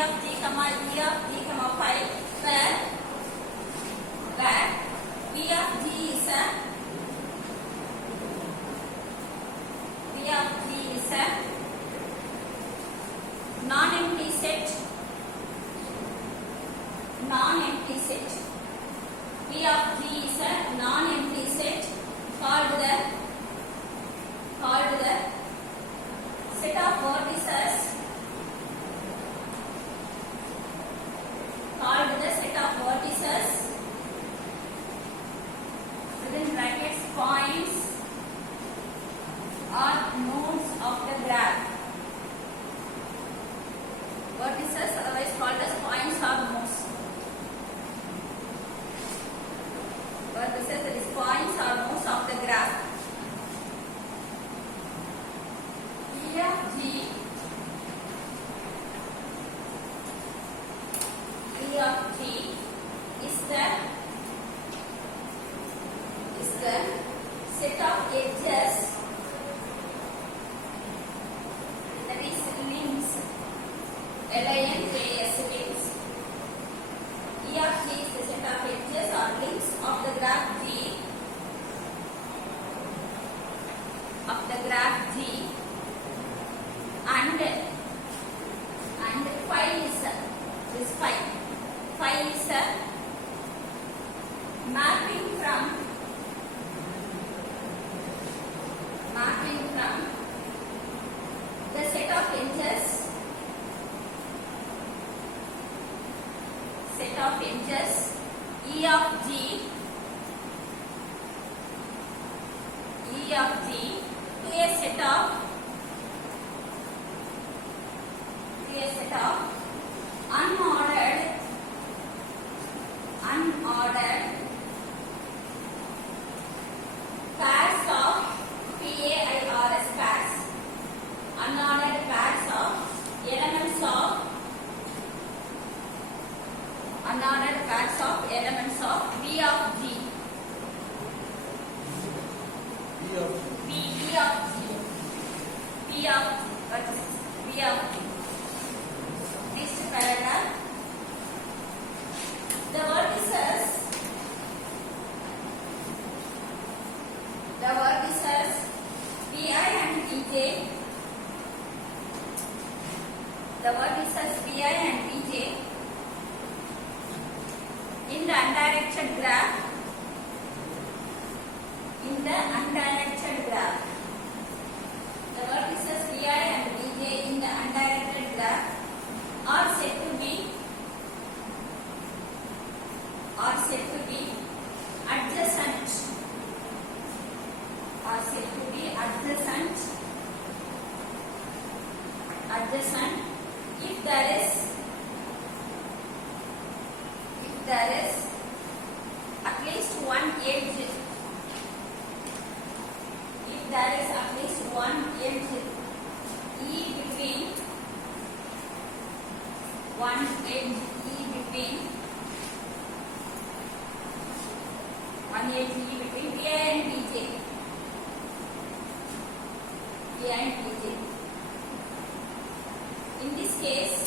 of g, comma e of g, comma phi, where v of g is a non-empty set. V of g is a non-empty set called the set of vertices within brackets points or nodes of the graph. Vertices otherwise called as points or nodes. Vertices, that is points or nodes of the graph. E of g is the set of edges, that is links, links. E of g is the set of edges or links of the graph G, and phi is this phi is mapping from the set of edges E of g to a set of unordered pairs of pairs, unordered pairs of elements of V of g. Next paragraph. The vertices Vi and Vj. The vertices Vi and Vj in the undirected graph. The vertices Vi and Vj in the undirected graph are said to be adjacent. If there is at least one edge. If there is at least one edge E between one edge between Vi and Vj. In this case,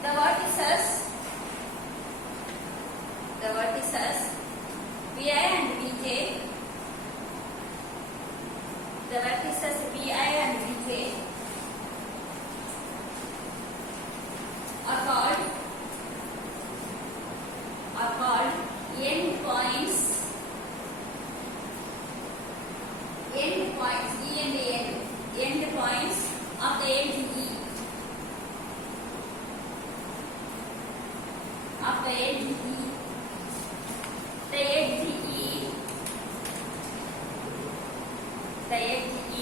the vertices Vi and Vj, are called endpoints. Endpoints of the edge E. The edge E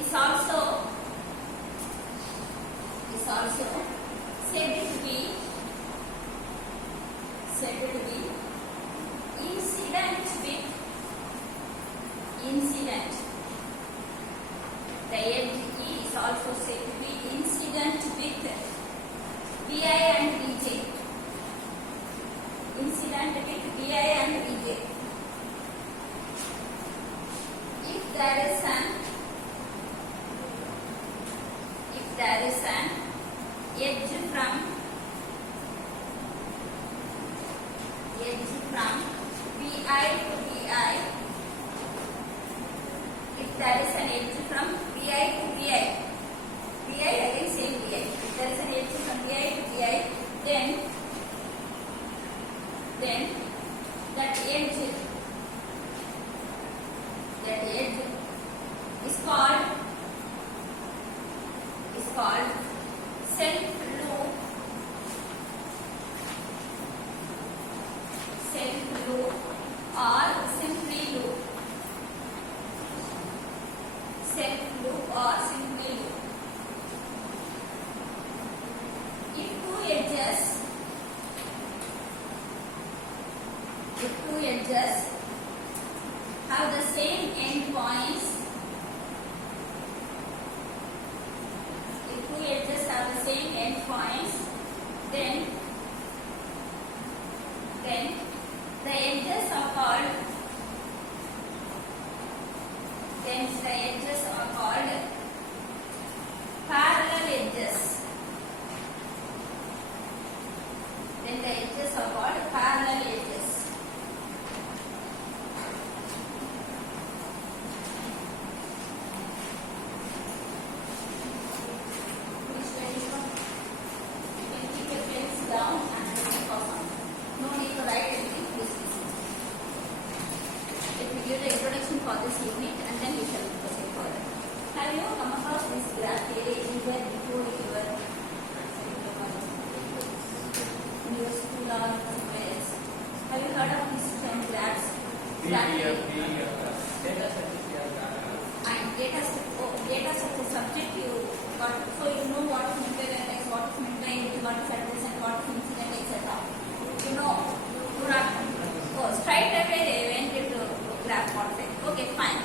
is also said to be incident. The edge E is also said to be incident with Vi and Vj. If there is an there is an edge from BI to BI. BI again same BI. If there is an edge from BI to BI, then that edge is called self loop or simply loop. Self loop or simply loop. If two edges have the same endpoints, then the edges are called parallel edges. Then the edges are called parallel edges. For this unit, and then we shall proceed further. Have you come across this graph theory anywhere before in your school or somewhere else? Have you heard of these 10 graphs? Graph theory. And data structure subject you got, so you know what is meta-analysis, what is meta-entity, what is adjacent, what is incident, etc. You know, straight away they went into graph concept. Okay, fine.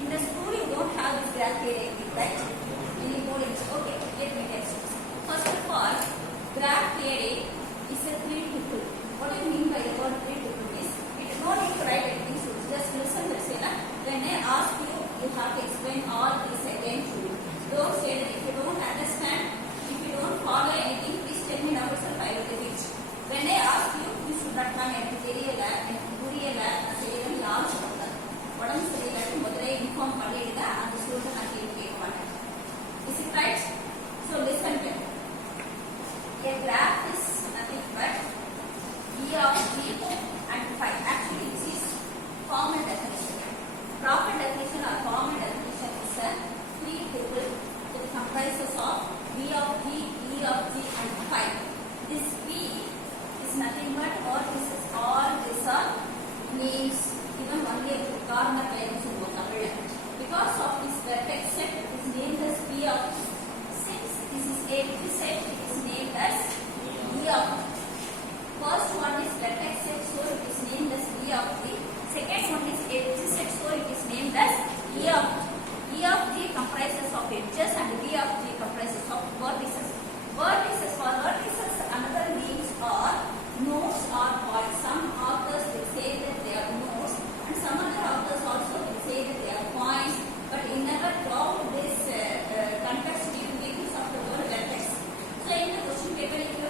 In the school you don't have this graph theory, right? Anymore. Okay, let me tell you. First of all, graph theory is a three-tuple. What do you mean by the word three-tuple is? It is no need to write anything, so just listen. When I ask you, you have to explain all this again to you. Don't say that if you don't understand, if you don't follow anything, please tell me now yourself, I will teach. When I ask you, you should not come and தெரியல எனக்கு புரியல செய்யணும் யாரும் சொல்லக்கூடாது. உடம்பு சரியில்லாட்டி முதல்ல inform பண்ணிடுங்க, அந்த ஸ்டூடெண்ட் நான் கேள்வி கேட்க மாட்டேன். Is it right? So listen to me. A graph is nothing but E of G and phi. Actually it is common definition. Proper definition or common definition is a three-tuple that comprises of V of G, E of G and phi. This V is nothing but all these are names given only at the corner lines in Tamil. Because of this vertex set, it is named as V of G. Since this is a set, it is named as E of G. First one is vertex set, so it is named as V of G. Second one is edge set, so it is named as E of G. E of G comprises of edges and V of G comprises of vertices. For vertices, another names are nodes or points. Some authors will say that they are nodes, and some other authors also will say that they are points. But in our throughout this context, we will make use of the word vertex. So in the question paper, if you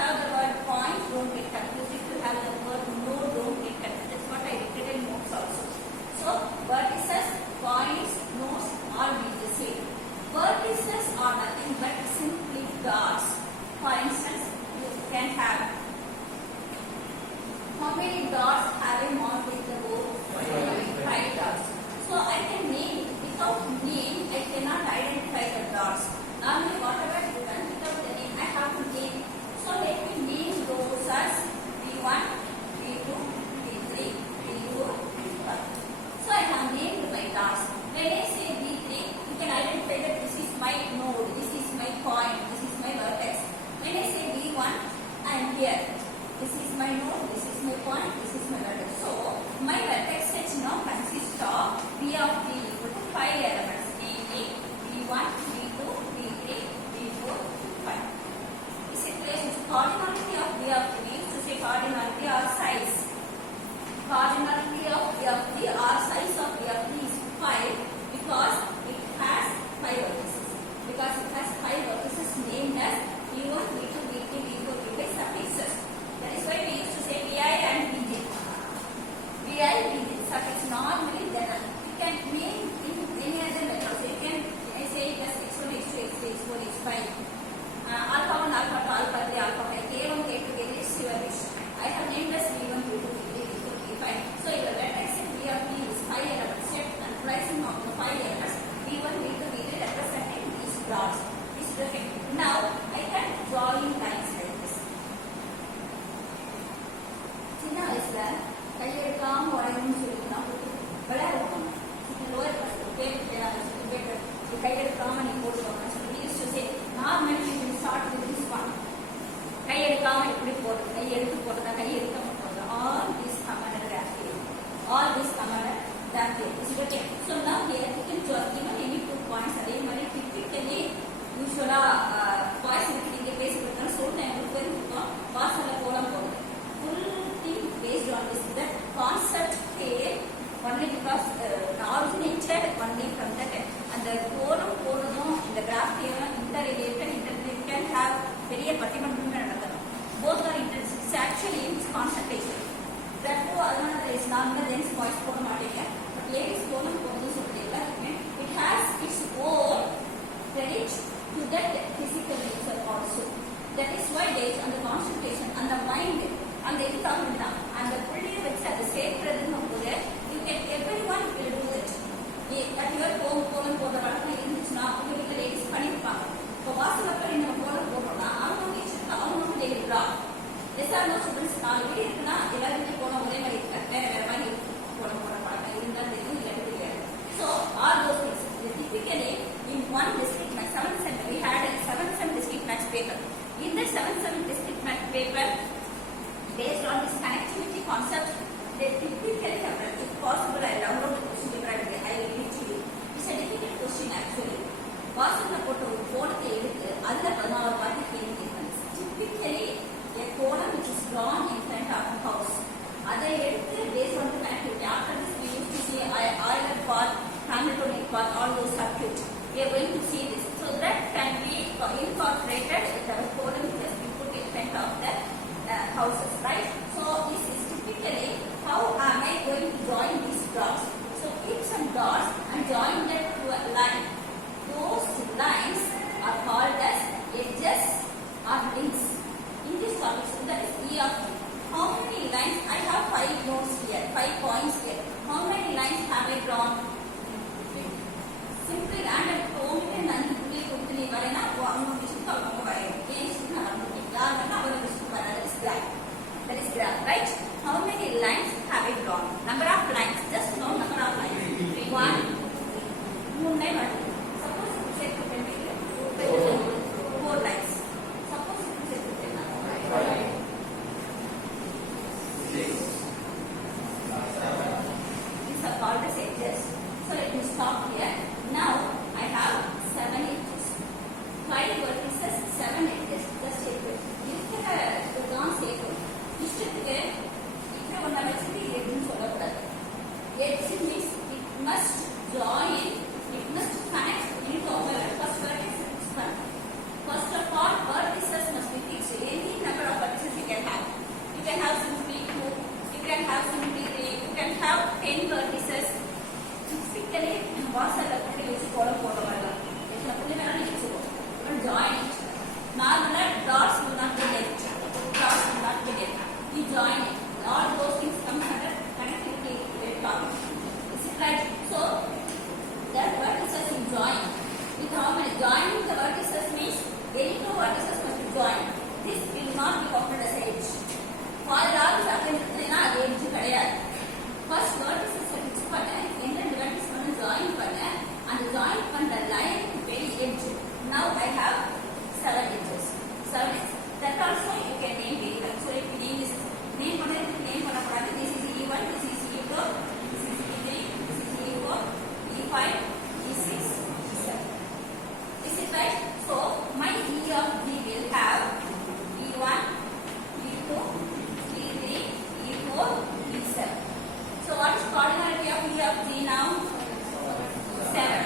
have the word point, don't get confused. If you have the word node, don't get confused. That's what I written in notes also. So vertices, points, dots. Is it okay? Now I can draw in lines like this. சின்ன வயசுல கையெடுக்காம வரையணும்னு சொல்லி நான் விளையாடுவாங்க. Lower கையெடுக்காம நீ போட்டுவாங்கன்னு சொல்லி used to say normally you will start with this one. கையெடுக்காம எப்படி போடுறது, கை எடுத்து போடுறதா, கை எடுக்காம போடுறதா, all this commanded graph theory, all this commanded graph theory. Is it okay? So now here you can draw given any 2 points. அதே மாதிரி typically யூசுவலா பாய்ஸ் நீங்க பேசிட்டு சொல்லிட்டேன் உங்களுக்கு தெரிஞ்சுக்கோ வாசல்ல கோலம் போடுறது. Full thing based on this that concept here only because originated only from that and the கோலம் போடுறதும் இந்த graph theory interrelated can have பெரிய பட்டிமன்றம் நடக்கும். Both are it's actually it's concentration. Therefore அதனால there is not the lens voice போட மாட்டீங்க. But ladies கோலம் போடுறது சொல்றீங்க. It has its own credit to that physical nature also. That is why there is on the concentration and the mind and the environment and the புள்ளியை வச்சு அது சேர்க்கிறதுன்னு போது you can everyone will do it. At your home கோலம் போடுற வழக்கம் இருந்துச்சுன்னா உங்க வீட்டில் லேடிஸ் பண்ணியிருப்பாங்க. இப்போ வாசல்ல போய் நம்ம கோலம் போடுறோம்னா அவங்க டெய்லிரா எஸ்ஆர்ஓ ஸ்டூடெண்ட்ஸ் 4 வீடு இருக்குன்னா எல்லாருமே கோலம் ஒரே மாதிரி இருக்காங்க, வேற மாதிரி கோலம் போடுற பழக்கம் இருந்தால் தெரியும், இல்லாட்டி தெரியாது. So all those things typically in one district max 7 sem we had a 7 sem district max paper. In the 7 sem district max paper based on this connectivity concept they typically have if possible I download the question paper and I will give to you. It's a difficult question actually. வாசல்ல போட்ட ஒரு கோலத்தை எடுத்து அதுல 16 பாட்டு கேள்வி கேட்பாங்க. Typically a column which is drawn in front of a house. அதை எடுத்து based on the connectivity after this we used to see Euler path, Hamiltonian path, all those circuits. We are going to see this. So that can be incorporated with our column which has been put in front of the houses, right? So this is typically how am I going to join these dots. So keep some dots and join them to a line. Those lines are called as edges or links. In this topic, so that is E of T. How many lines? I have 5 notes here, 5 points here. How many lines have I drawn? Simply random. Only none pulley kuttini varena avanga vishukku avanga varena. Vishukku avanga yaarna avanga vishukku varena. That is graph. That is graph, right? How many lines have I drawn? Number of lines. Just know number of lines. 1, 3, 4 lines. Suppose you say 4 lines. Suppose you say 4 lines. These are called as edges. So let me stop here. Now I have 7 edges. 5 vertices, 7 edges. Just take it. You can say it. இஷ்டத்துக்கு இப்படி ஒன்றை வச்சுட்டு இது எப்படின்னு சொல்லக்கூடாது. Edge means it must join, it must connect into our first vertex. First of all, vertices must be fixed. Any number of vertices you can have. You can have simply 2, you can have simply 3, you can have 10 vertices. Typically, வாசல்ல புள்ளி வச்சு கோலம் போட வரலாம். எத்தனை புள்ளி வேணாலும் வச்சுக்கோ. Join it. Normally, dots will not be there. Dots will not be there. You join it. All those things come under connectivity topic. Is it right? So, that vertices you join. With how many? Joining the vertices means any 2 vertices must be joined. This will not be counted as edge. For all this அப்படின்னா அது edge கிடையாது. First vertices fix பண்ண, எந்த vertices பண்ண join பண்ண, அந்த join பண்ண line very edge. Now I have 7 edges. 7 edges. That also you can name very well. So if you name this, name பண்ணக்கூடாது. This is E1, this is E2, this is E3, this is E4, E5, E6, E7. Is it right? So my E of G will have E1, E2, E3, E4, E7. So what is cardinality of E of G now? 7.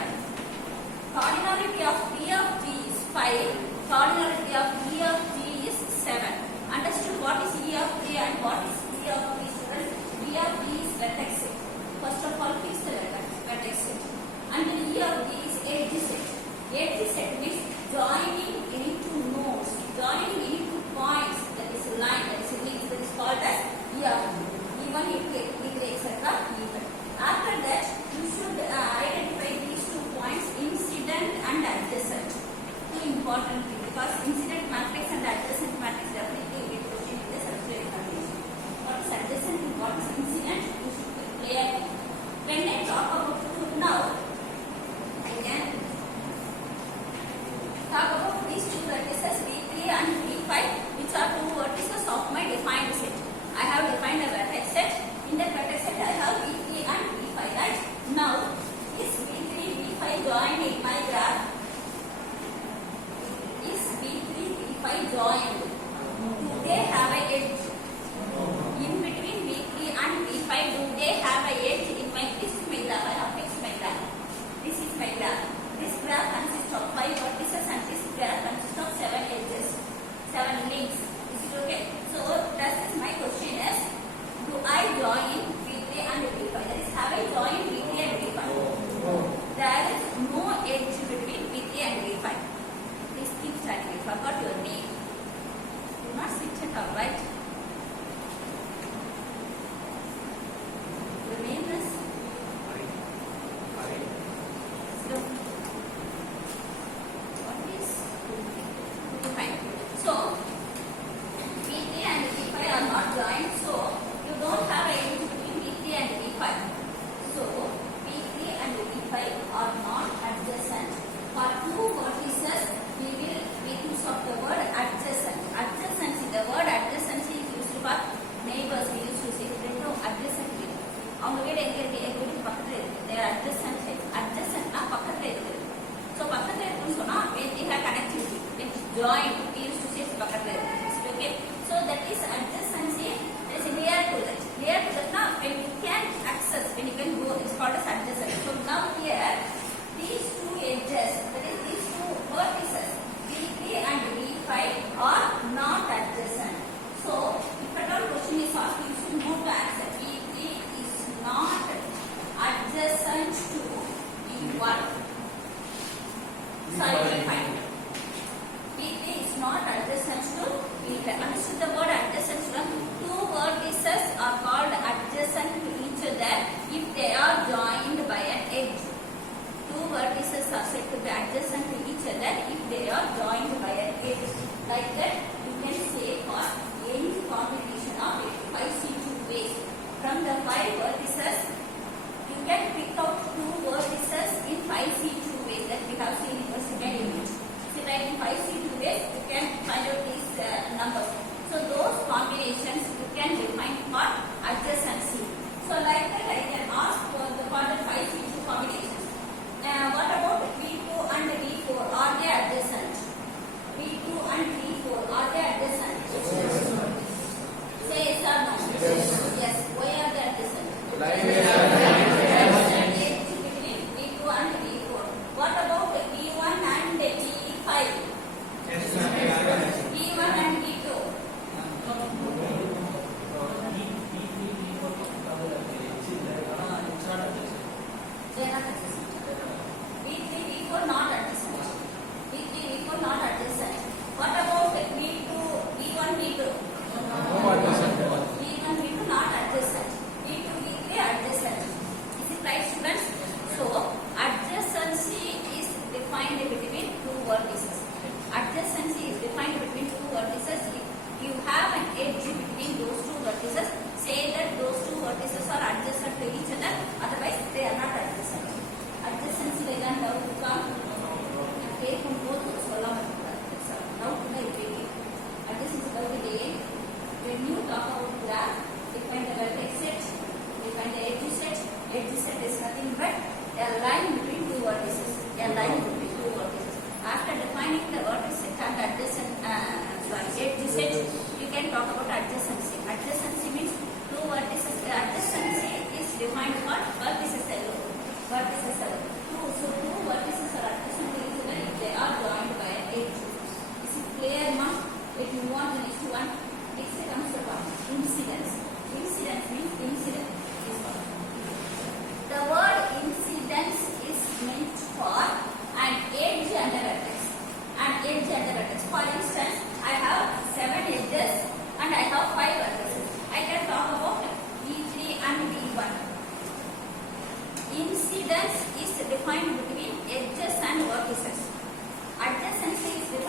Cardinality of E of G is 5. Cardinality of E of G is 7. Understood what is E of G and what is E of G, students? E of G is vertex set. First of all, fix the vertex set. And then E of G is edge set. Edge set means joining any 2 nodes, joining any 2 points. That is a line, that is a link. That is called as E of G. E1, E2, E3, etc. E1. After that, you should identify these 2 points, incident and adjacent. important thing because incident matrix and adjacent matrix definitely will get question in the substitute condition. What is adjacent and what is incident? You should be clear. When I talk about now, I can talk about these two vertices V3 and V5, which are two vertices of my defined set. I have defined a vertex set. In that vertex set, I have V3 and V5. Right now, is V3 V5 joined in my graph? Is V3 V5 joined? Do they have a edge? In between V3 and V5, do they have a edge in my this is my graph? I have fixed my graph. This is my graph. This graph consists of 5 vertices and this graph consists of 7 edges, 7 links. Is it okay? So that is my question is, do I join V3 and V5? That is, have I joined V3 and V5? There is no edge between V3 and V5. Please keep studying. I forgot your name. Do not switch it off, right? Your name is? So, what is? Fine. So, V3 and V5 are not joined. So, you don't have a edge between V3 and V5. So, V3 and V5 are not adjacent. For two vertices, we will make use of the word adjacent. Adjacency, the word adjacency is used for neighbors. We used to say ரெண்டும் adjacent வீடு. அவங்க வீடு எங்க இருக்கு? எங்க வீட்டுக்கு பக்கத்துல இருக்கு. They are adjacent. Adjacentனா பக்கத்துல இருக்கு. So பக்கத்துல இருக்குன்னு சொன்னா when they have connectivity, when it's joined, we used to say பக்கத்துல இருக்கு. Okay? So that is adjacency. That is near to that. Near to that now when you can access, when you can go, it's called as adjacent. So now here, these two edges, that is these two vertices, V3 and V5 are not adjacent. So if at all question is asked, you should know to answer. V3 is not adjacent to V1. Sorry, V5. V3 is not adjacent to V5. Understood the word adjacent? Two vertices are called adjacent to each other if they are joined by an edge. Two vertices are said to be adjacent to each other if they are joined by an edge. Like that, you can say for any combination of 5C2 ways. From the 5 vertices, you can pick out 2 vertices in 5C2 ways that we have seen in the second image. So, like in 5C2 ways, you can find out these numbers. So, those combinations you can define for adjacency. So, like that, I can ask for the 5C2 combinations. What about V2 and V4? Are they adjacent? V2 and V4, are they adjacent? Say yes or no? Yes. Why are they adjacent? Edge between V2 and V4. What about V1 and V5? V1 and V2. They are not adjacent. V3, V4 not adjacent. V3, V4 not adjacent. What about V2, V1, V2? V1, V2 not adjacent. V2, V3 adjacent. Is it right, students? So, adjacency is defined between two vertices. Adjacency is defined between two vertices. If you have an edge between those two vertices, say that those two vertices are adjacent to each other, otherwise they are not adjacent. Adjacency like that doubt will come. Take from both doubt adjacency when you talk about graph, define the vertex set, define the edge set. Edge set is nothing but a line between two vertices. After defining the vertex set and adjacent, edge set, you can talk about adjacency. Adjacency means two vertices. Adjacency is defined for vertices alone. So two vertices are adjacent to each other if they are joined by an edge. This is clear, ma? Let me move on to the next one. Next comes the one. Incidence. Incidence means incident. The word incidence is meant for an edge and a vertex. An edge and a vertex. For instance, I have 7 edges and I have 5 vertices. I can talk about V3 and V1. Incidence is defined between edges and vertices. Adjacency is defined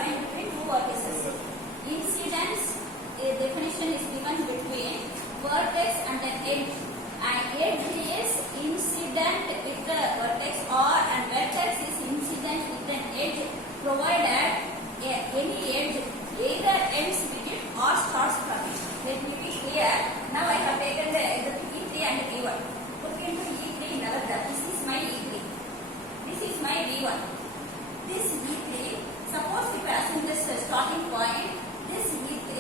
this E3, suppose if as in this starting point, this E3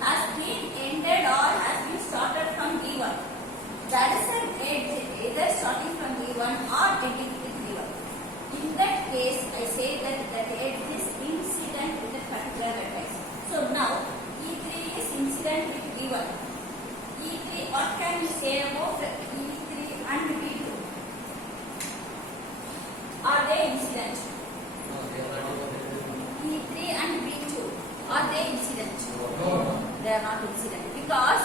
has been ended or has been started from V1. That is an edge either starting from V1 or ending with V1. In that case, I say that that edge is incident with a particular vertex. So now E3 is incident with V1. E3, what can you say about E3 and V2? Are they incident? E3 and V2, are they incident? No. They are not incident because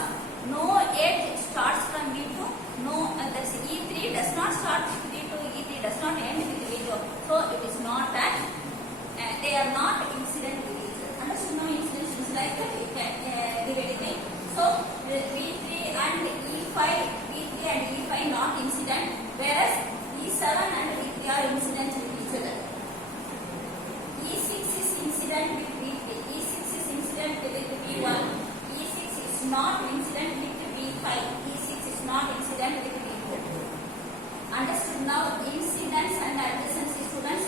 no edge starts from V2, no, that's E3 does not start with V2, E3 does not end with V2. So it is not that, they are not incident with each other. Understood? No incidence is like dividing. So V3 and E5 not incident, whereas E7 and V3 are incident with each other. E6 is incident with V3, E6 is incident with V1, E6 is not incident with V5, E6 is not incident with V4. Understood now? Incidence and adjacency, students.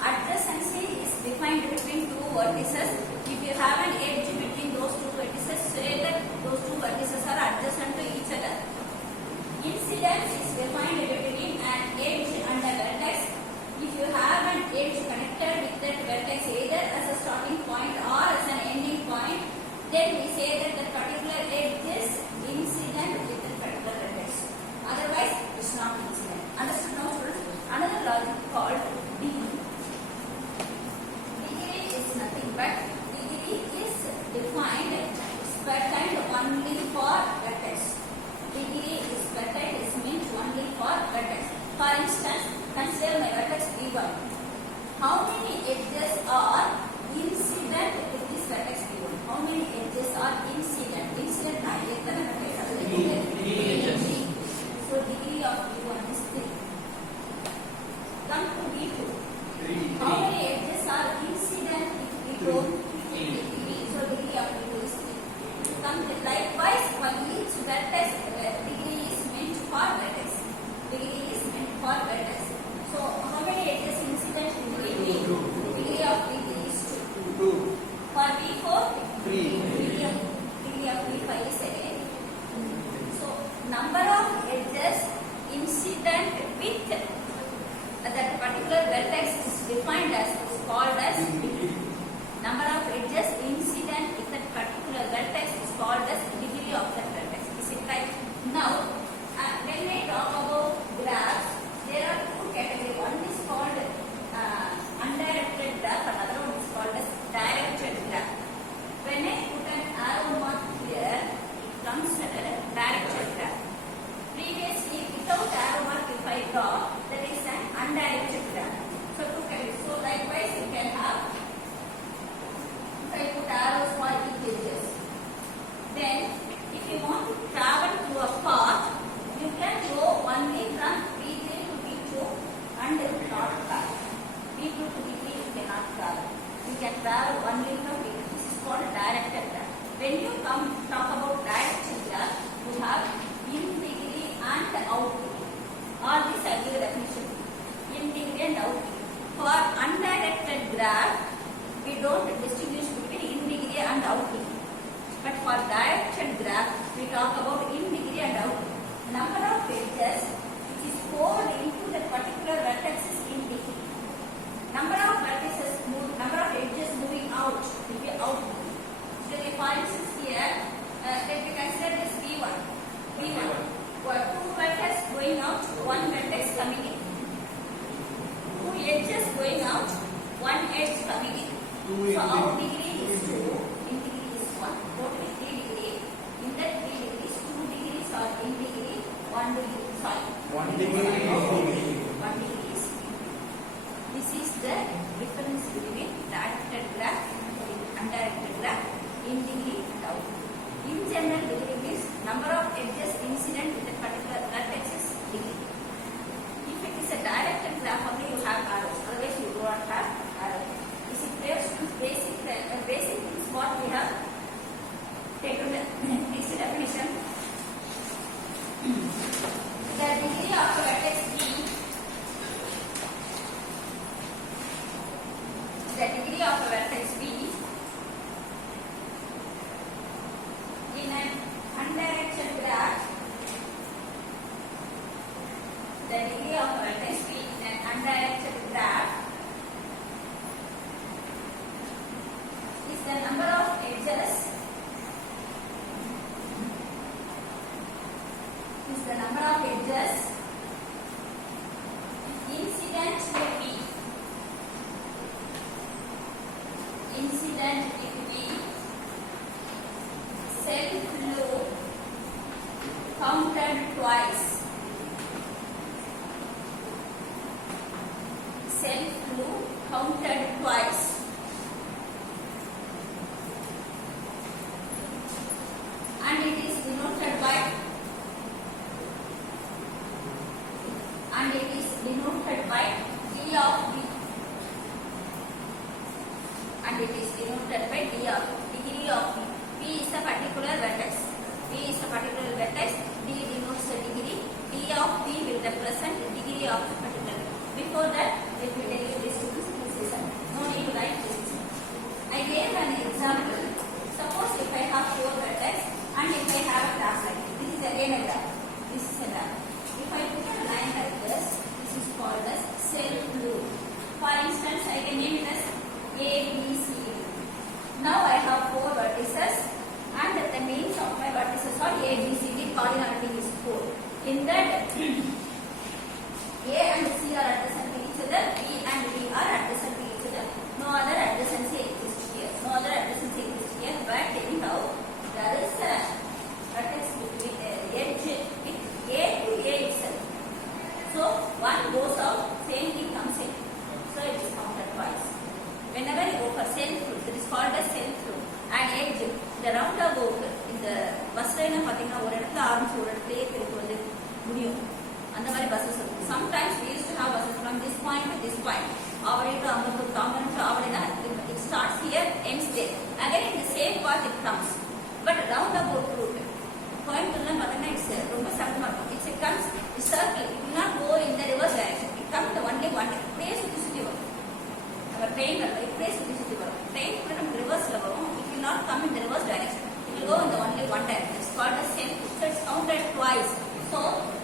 Adjacency is defined between two vertices. If you have an edge between those two vertices, say that those two vertices are adjacent to each other. Incidence is defined between an edge and a vertex. If you have an edge connected with that vertex either as a starting point or as an ending point, then we say that the particular edge is incident with that particular vertex. Otherwise, it's not incident. Understood now, students? Another logic called degree. Degree is nothing but degree is defined pertinent only for vertex. Degree is pertinent is meant only for vertex. For instance, consider my vertex V1. How many edges are incident with this vertex V1? How many edges are incident? Incident Three edges. So degree of V1 is 3. Come to V2. How many edges are incident with V2? 3. So degree of V2 is 3. Come to likewise for each vertex, degree is meant for vertex. Degree is meant for vertex. So how many edges incident in V3? Degree of V3 is 2. For V4, 3. degree of V5 is again. So number of edges incident with that particular vertex is defined as is called as degree. Number of edges incident with that particular vertex is called as degree of that vertex. Is it right? Now, when we talk about graphs, there are two categories. One is called undirected graph, another one is called as directed graph. When I put an arrow mark here, it comes as a directed graph. Previously, without arrow mark, if I draw, that is an undirected graph. So two categories. So likewise, you can have, if I put arrows for each edges, then if you want to travel through a path, you can go only from V3 to V2 and not travel. V2 to V3 you cannot travel. You can travel only from V2. This is called directed graph. When you talk about directed graph, you have in degree and out degree. All these are your definition. In degree and out degree. For undirected graph, we don't distinguish between in degree and out degree. But for directed graph, we talk about in degree and out degree. Number of edges which is poured into the particular vertex is in degree. Number of vertices number of edges moving out will be out degree. So for instance here, let me consider this V1. Two vertices going out, one vertex coming in. Two edges going out, one edge coming in. So out degree is 2, in degree is 1. Totally 3 degree. In that 3 degrees, 2 degrees are in degree, 1 degree, sorry. 1 degree is degree. 1 degree is degree. This is the difference between directed graph and undirected graph, in degree and out degree. In general, degree means number of edges incident with a particular vertex is degree. If it is a directed graph, only you have arrows. Otherwise, you do not have arrows. This is basic things what we have taken this definition. The degree of vertex B vertex B in an undirected graph. The degree of vertex B in an undirected graph is the number of edges incident with B. Incident with B. Self loop counted twice. Self loop counted twice. And it is denoted by D of B. And it is denoted by D of degree of B. B is a particular vertex. B is a particular vertex. D denotes the degree. D of B will represent the degree of the particular. Before that, let me tell you this is no need to write this. I gave an example. Suppose if I have 4 vertex and if I have a graph like this is again a graph. This is a graph. If I put a line like this is called as self loop. For instance, I can name it as A, B, C. Now I have 4 vertices and the names of my vertices are A, B, C, D. Cardinality is 4. In that, A and C are adjacent to each other, B and D are adjacent to each other. No other adjacency exists here. No other adjacency exists here. But anyhow, there is a vertex between the edge with A to A itself. So one goes out, same thing comes in. So it is counted twice. Whenever you go for self loop, it is called as self loop. And edge, the roundabout, in the bus line பார்த்தீங்கன்னா ஒரு இடத்துல ஆரம்பிச்சு ஒரு இடத்துலயே திருப்பி வந்து முடியும். அந்த மாதிரி buses இருக்கும். Sometimes we used to have buses from this point to this point. Avadi to Ambattur, Tambaram to Avadina. It starts here, ends there. Again in the same path it comes. But roundabout route. Coimbatore பார்த்தீங்கன்னா it's ரொம்ப சங்கமா இருக்கும். It comes, it circle. It will not go in the reverse direction. It comes the only one. இப்படியே சுத்தி வரும். நம்ம train இப்படியே சுத்தி வரும். ட்ரெயின் கூட நம்ம ரிவர்ஸ்ல வரும். It will not come in the reverse direction. It will go in the only one direction. It's called as self. So it's counted twice. So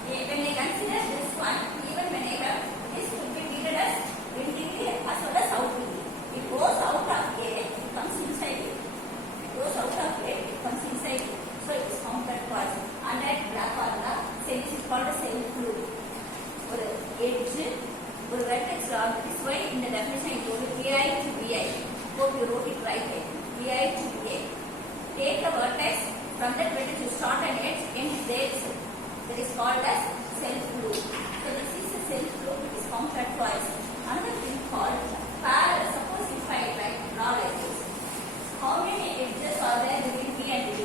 when I consider this one, even when I have this will be treated as in degree as well as out degree. It goes out of A, it comes inside A. It goes out of A, it comes inside A. So it is counted twice. And that black formula, this is called a self loop. ஒரு edge, ஒரு vertex log. This way in the definition it told AI to BI. Hope you wrote it right here. BI to BA. Take a vertex, from that vertex you start an edge, end there itself. That is called as self loop. So this is a self loop. It is counted twice. Another thing called parallel. Suppose if I like draw like this, how many edges are there between B and D?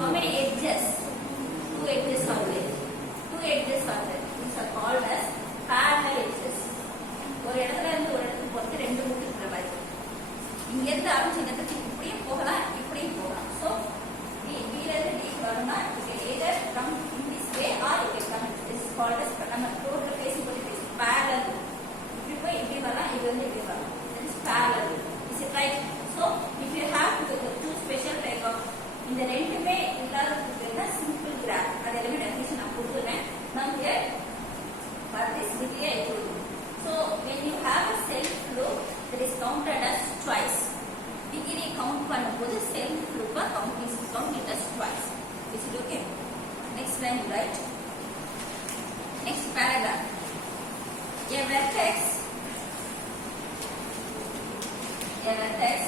How many edges? 2 edges are there. 2 edges are there. These are called as parallel edges. ஒரு இடத்துல இருந்து ஒரு இடத்துக்கு பொறுத்து 2 மூட்டு இருக்கிற மாதிரி. இங்க இருந்து ஆரம்பிச்சு இந்த இடத்துக்கு இப்படியும் போகலாம், இப்படியும் போகலாம். So B ல இருந்து D வரணும்னா you can either come in this way or you can come in this. This is called as நம்ம ரோட்ல பேசும்போது parallel. இப்படி போய் இப்படி வரலாம், இது வந்து இப்படி வரலாம். That is parallel. Is it right? So if you have to choose special type of இந்த ரெண்டுமே இல்லாத simple graph. அது எல்லாமே definition நான் கொடுத்துறேன். Now here for this degree I told you. So when you have a self loop that is counted as twice. Degree count பண்ணும்போது self loop count it as twice. Is it okay? Next line you write. Next paragraph. A vertex